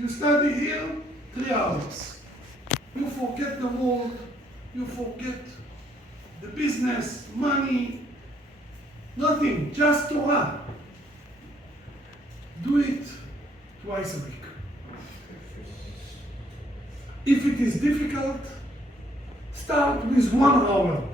You study here 3 hours. You forget the world, you forget the business, money, nothing, just Torah. Do it twice a week. If it is difficult, start with 1 hour.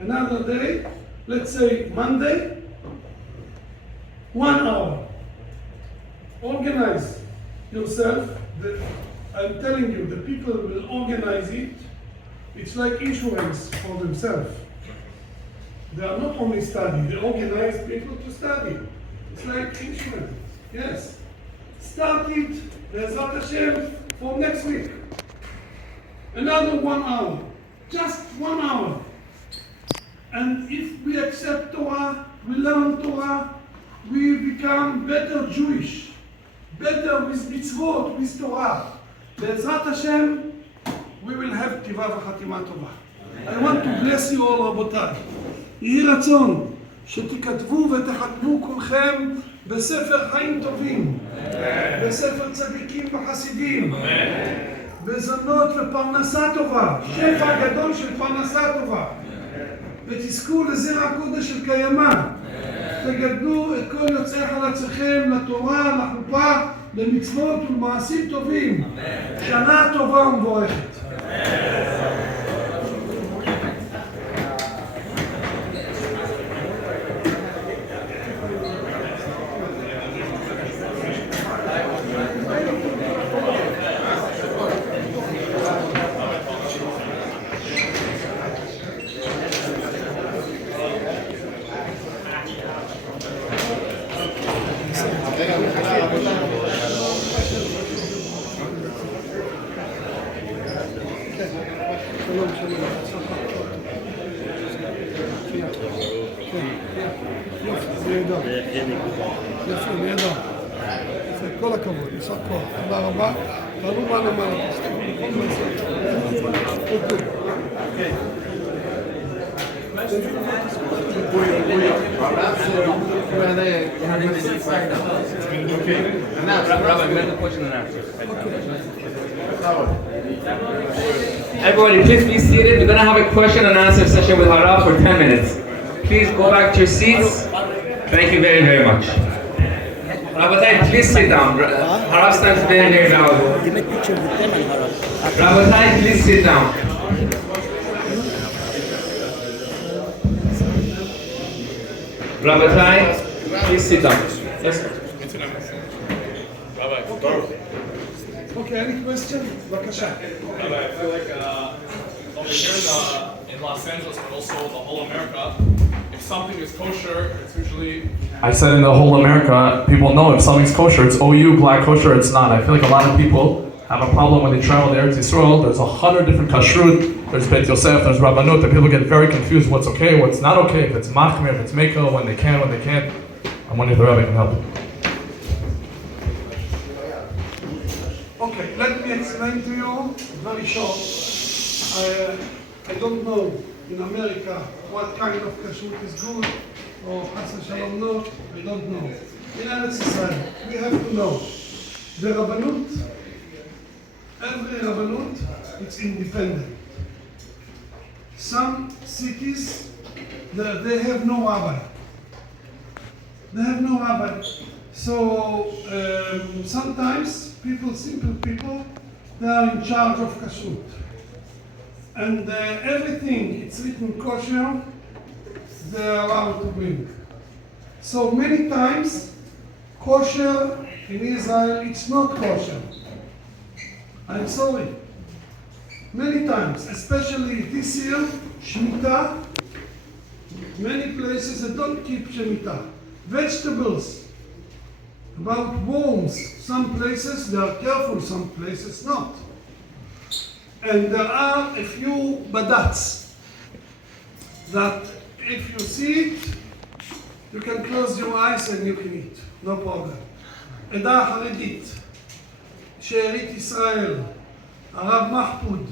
Another day, let's say Monday, 1 hour. Organize yourself. I'm telling you, the people will organize it. It's like insurance for themselves. They are not only studying, they organize people to study. It's like insurance, yes. Start it, Be'ezrat Hashem, for next week. Another 1 hour, just 1 hour. And if we accept Torah, we learn Torah, we become better Jewish, better with mitzvot, with Torah. Be'ezrat Hashem, we will have tiva v'chatima tova. I want to bless you all, רבותיי. יהי רצון שתכתבו ותחתמו כולכם בספר חיים טובים, בספר צדיקים וחסידים, בזונות ופרנסה טובה, שפע גדול של פרנסה טובה, ותזכו לזרע הקודש של קיימא. תגדלו את כל יוצאי חלציכם לתורה, לחופה, למצוות ולמעשים טובים. שנה טובה ומבורכת. כל הכבוד, יישר כוח, תודה רבה. תעלו מעלה מעלה, תסתכלו בכל Everybody, please be seated. We're going to have a question and answer session with Harav for 10 minutes. Please go back to your seats. Thank you very, very much. Rabotai, please sit down. Harav stands very near now. Rabotai, please sit down. Rabotai, please sit down. Yes, sir. Okay, any question? בבקשה. I feel like over here in Los Angeles, but also the whole America, if something is kosher, it's usually... I said in the whole America, people know if something's kosher, it's OU, black kosher, it's not. I feel like a lot of people have a problem when they travel to Eretz Yisrael. There's 100 different kashrut, there's Beit Yosef, there's Rabbanut, and people get very confused what's okay, what's not okay, if it's machmir, if it's mekel, when they can, when they can't. I'm wondering if the Rabbi can help. Okay, let me explain to you very short. I don't know in America what kind of kashrut is good or chas v'shalom not. I don't know. In Eretz Yisrael, we have to know. The Rabbanut, every Rabbanut, it's independent. Some cities, they have no rabbi. They have no rabbi. So sometimes simple people, they are in charge of kashrut. And everything, it's written kosher, they are allowed to bring. So many times, kosher in Israel, it's not kosher. I'm sorry. Many times, especially this year, Shlita, many places they don't keep Shemitah. Vegetables, about worms, some places they are careful, some places not. And there are a few badats that if you see it, you can close your eyes and you can eat, no problem. עדה חרדית, שארית ישראל, הרב מחפוד,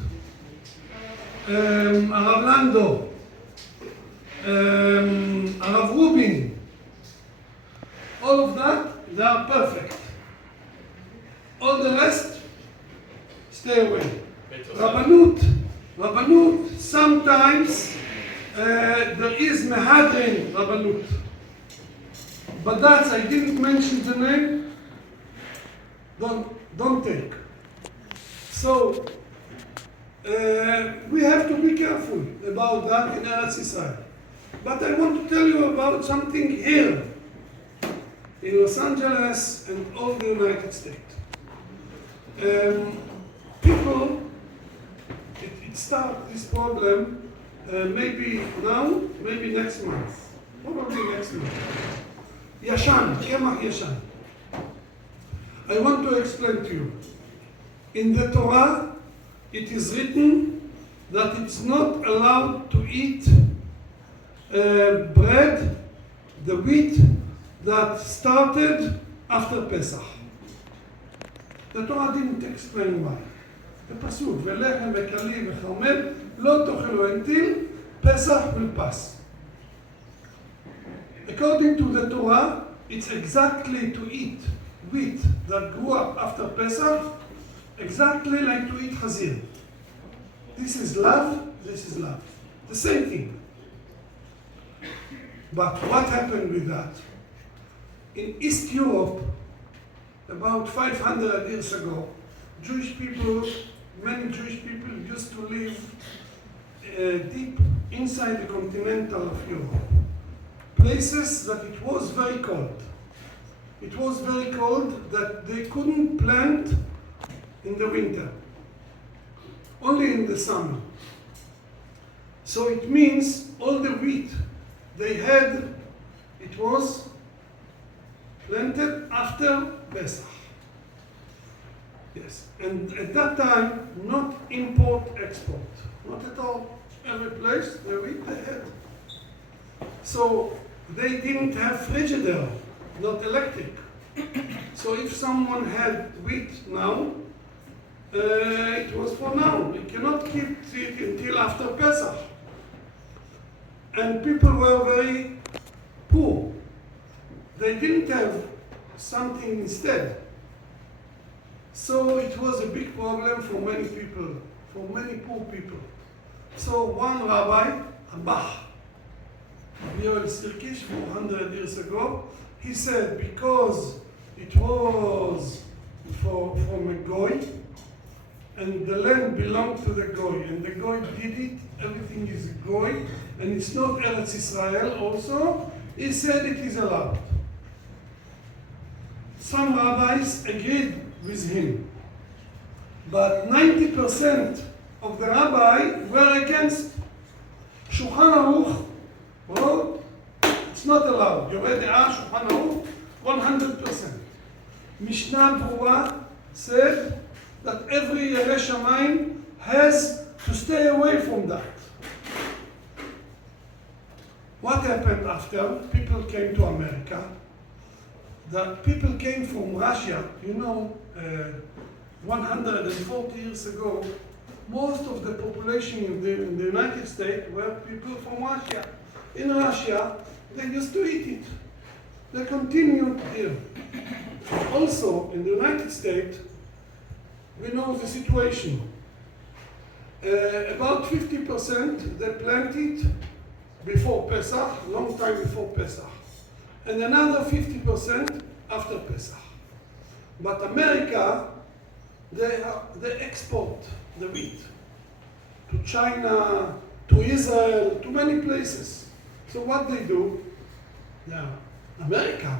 הרב לנדו, הרב רובין, all of that, they are perfect. All the rest, stay away. Beit Rabbanut, sometimes there is Mehadrin Rabbanut. But that's, I didn't mention the name, don't take. So, we have to be careful about that in Eretz Israel. But I want to tell you about something here in Los Angeles and all the United States. People, it started this problem maybe now, maybe next month, probably next month. Yashan, Kemach Yashan. I want to explain to you. In the Torah, it is written that it's not allowed to eat bread, the wheat that started after Pesach. The Torah didn't explain why. The pasuk, ולחם וכלי וחרמל לא תאכלו until Pesach will pass. According to the Torah, it's exactly to eat wheat that grew up after Pesach, exactly like to eat chazir. This is love, this is love. The same thing. But what happened with that? In East Europe, about 500 years ago, Jewish people, many Jewish people used to live deep inside the continental of Europe. Places that it was very cold. It was very cold that they couldn't plant in the winter, only in the summer. So it means all the wheat they had, it was planted after Pesach. Yes, and at that time, not import, export, not at all. Every place, the wheat they had. So they didn't have frigidaire, not electric. So if someone had wheat now, it was for now. We cannot keep it until after Pesach. And people were very poor. They didn't have something instead. So it was a big problem for many people, for many poor people. So one rabbi, Abach, Yoel Sirkish, 400 years ago, he said because it was from a goy, and the land belonged to the goy, and the goy did it, everything is goy, and it's not Eretz Israel also, he said it is allowed. Some rabbis agreed with him, but 90% of the rabbi were against. Shulchan Aruch wrote, it's not allowed. Yoreh De'ah, Shulchan Aruch, 100%. Mishnah Berurah said that every Yereh Shamayim has to stay away from that. What happened after? People came to America. The people came from Russia, 140 years ago. Most of the population in the United States were people from Russia. In Russia, they used to eat it. They continued here. Also, in the United States, we know the situation. About 50% they planted before Pesach, long time before Pesach, and another 50% after Pesach. But America, they export the wheat to China, to Israel, to many places. So what they do? Yeah, America,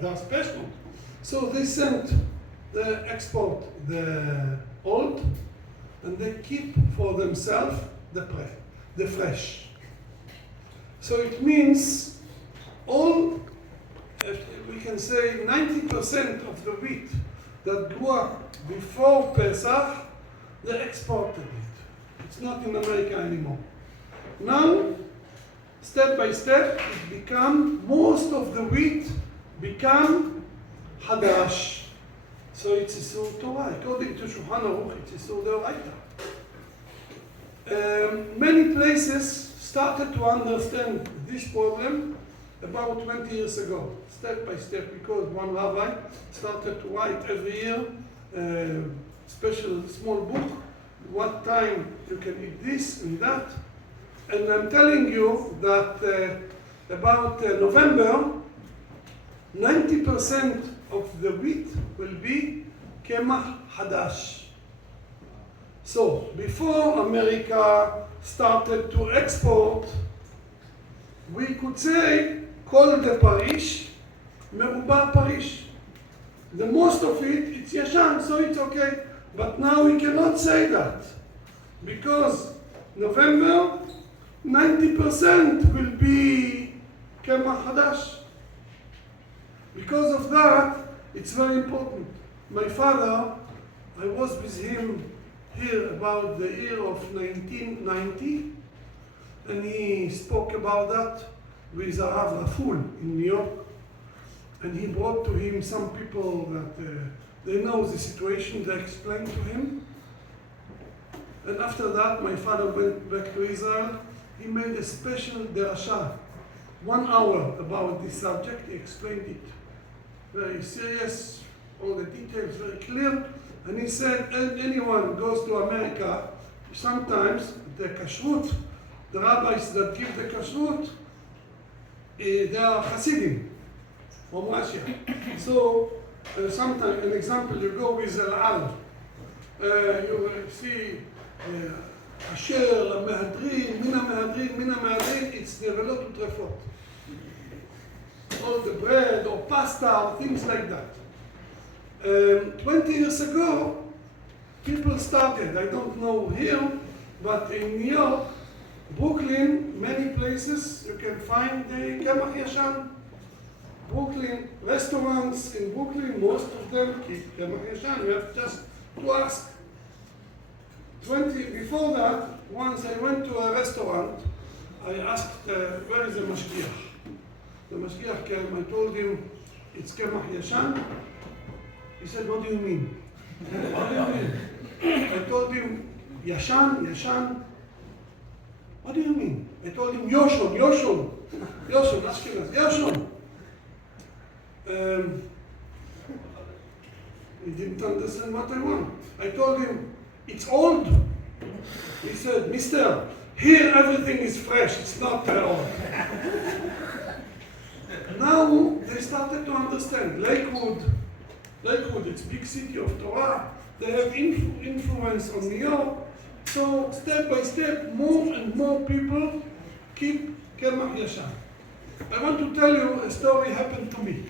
they're special. So they export the old, and they keep for themselves the fresh. So it means all, we can say 90% of the wheat that grew up before Pesach, they exported it. It's not in America anymore. Now, step by step, most of the wheat become Hadash. So it's Isur Torah. According to Shulchan Aruch, it's Isur Deoraita. Many places started to understand this problem, about 20 years ago, step by step, because one rabbi started to write every year a special small book, what time you can eat this and that. And I'm telling you that about November, 90% of the wheat will be kemach hadash. So before America started to export, we could say, call the parish, merubah parish. The most of it, it's yashan, so it's okay. But now we cannot say that, because November, 90% will be kemach hadash. Because of that, it's very important. My father, I was with him here about the year of 1990, and he spoke about that with Rav Raful in New York. And he brought to him some people that they know the situation, they explained to him. And after that, my father went back to Israel. He made a special derasha, 1 hour about this subject. He explained it very serious, all the details very clear. And he said, anyone goes to America, sometimes the kashrut, the rabbis that give the kashrut, they are Hasidim from Russia. So sometimes, an example, you go with Elul, you see Asher, Mehadrin, Mina Mehadrin, it's nevelot utrefot. All the bread or pasta or things like that. 20 years ago, people started, I don't know here, but in New York, Brooklyn, many places you can find the kemach yashan. Brooklyn, restaurants in Brooklyn, most of them keep kemach yashan. You have just to ask. Before that, once I went to a restaurant, I asked, where is the mashgiach? The mashgiach came, I told him, it's kemach yashan. He said, what do you mean? What do you mean? I told him, yashan. What do you mean? I told him, Yoshon, Ashkenaz, Yoshon. He didn't understand what I want. I told him, it's old. He said, mister, here everything is fresh, it's not old. Now they started to understand. Lakewood, it's big city of Torah. They have influence on New York. So step by step, more and more people keep kemach yashan. I want to tell you a story happened to me.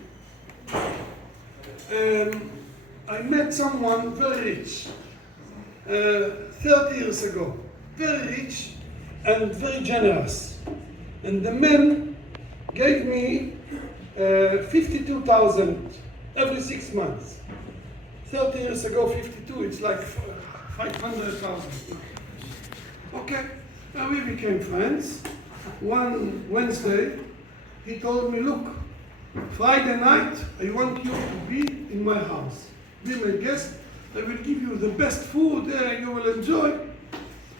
I met someone very rich, 30 years ago. Very rich and very generous. And the man gave me 52,000 every 6 months. 30 years ago, 52, it's like 500,000. Okay, now we became friends. One Wednesday, he told me, look, Friday night, I want you to be in my house. Be my guest. I will give you the best food there you will enjoy.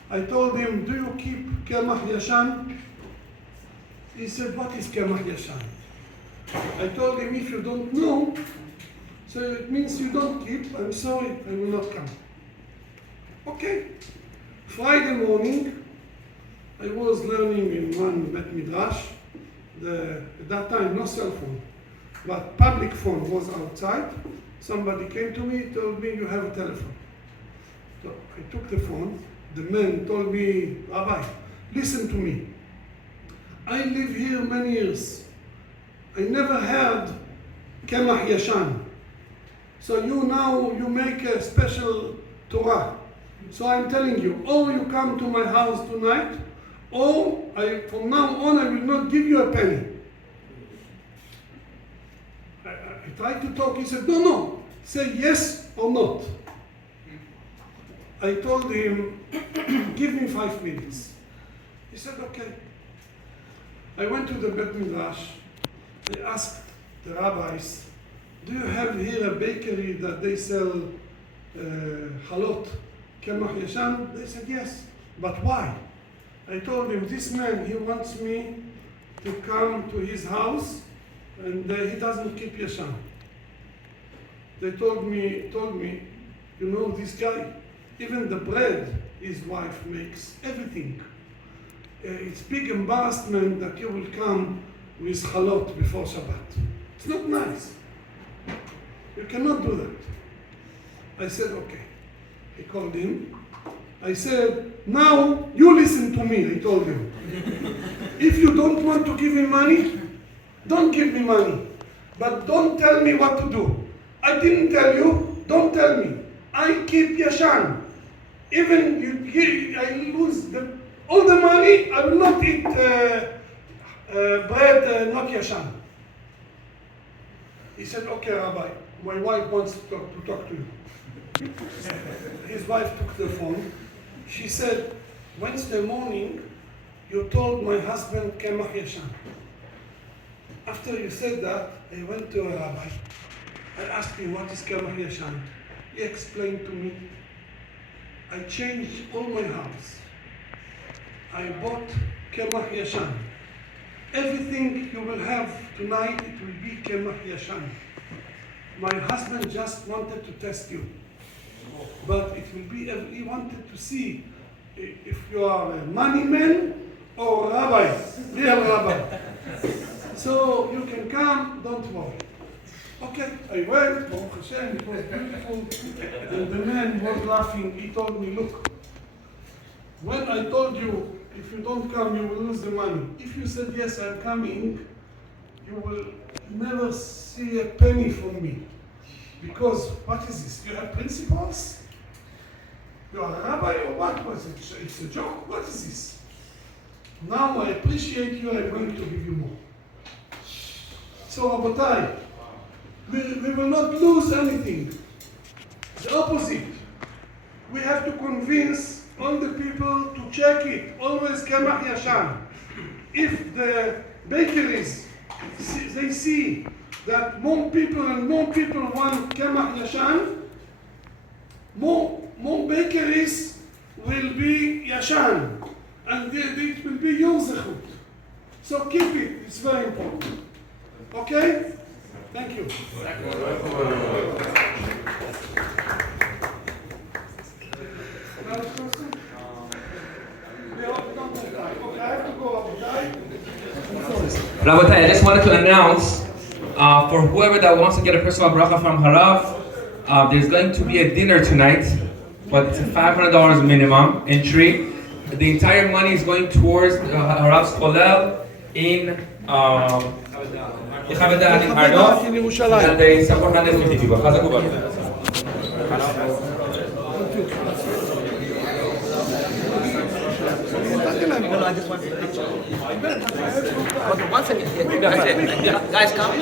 I told him, do you keep kemach yashan? He said, what is kemach yashan? I told him, if you don't know, so it means you don't keep, I'm sorry, I will not come. Okay. Friday morning, I was learning in one Bet Midrash. At that time, no cell phone, but public phone was outside. Somebody came to me, told me, you have a telephone. So I took the phone. The man told me, Rabbi, listen to me. I live here many years. I never heard kemach yashan. So you make a special Torah. So I'm telling you, or you come to my house tonight, or from now on I will not give you a penny. I tried to talk, he said, no, say yes or not. I told him, give me 5 minutes. He said, okay. I went to the Bet Midrash. I asked the rabbis, do you have here a bakery that they sell halot, kemach yashan? They said yes. But why? I told him, this man, he wants me to come to his house, and he doesn't keep Yashan. They told me, you know, this guy, even the bread his wife makes, everything. It's big embarrassment that you will come with halot before Shabbat. It's not nice. You cannot do that. I said, okay. I called him. I said, now you listen to me, I told him. If you don't want to give me money, don't give me money. But don't tell me what to do. I didn't tell you, don't tell me. I keep Yashan. Even I lose all the money, I will not eat bread, not Yashan. He said, okay, Rabbi, my wife wants to talk to you. His wife took the phone. She said, Wednesday morning, you told my husband Kemach Yashan. After you said that, I went to a rabbi. I asked him, what is Kemach Yashan? He explained to me. I changed all my house. I bought Kemach Yashan. Everything you will have tonight, it will be Kemach Yashan. My husband just wanted to test you. But it will be, he wanted to see if you are a money man or rabbi, real rabbi. So you can come, don't worry. Okay, I went, Baruch Hashem, it was beautiful. And the man was laughing, he told me, look, when I told you, if you don't come, you will lose the money. If you said, yes, I'm coming, you will never see a penny from me. Because, what is this? You have principles? You are a rabbi or what was it? It's a joke? What is this? Now I appreciate you, I'm going to give you more. So, Rabotai, we will not lose anything. The opposite. We have to convince all the people to check it. Always Kemach Yashan. If the bakeries, they see that more people and more people want Kemach Yashan, more bakeries will be Yashan. And it will be your zechut. So keep it, it's very important. Okay? Thank you. Rabotai, I just wanted to announce for whoever that wants to get a personal bracha from Harav, there's going to be a dinner tonight, but it's a $500 minimum entry. The entire money is going towards Harav's Kolel in Yechavedat in Arnof, and they support 150 people. Chazak u'baruch. No, I just want to picture. One second. Guys, come.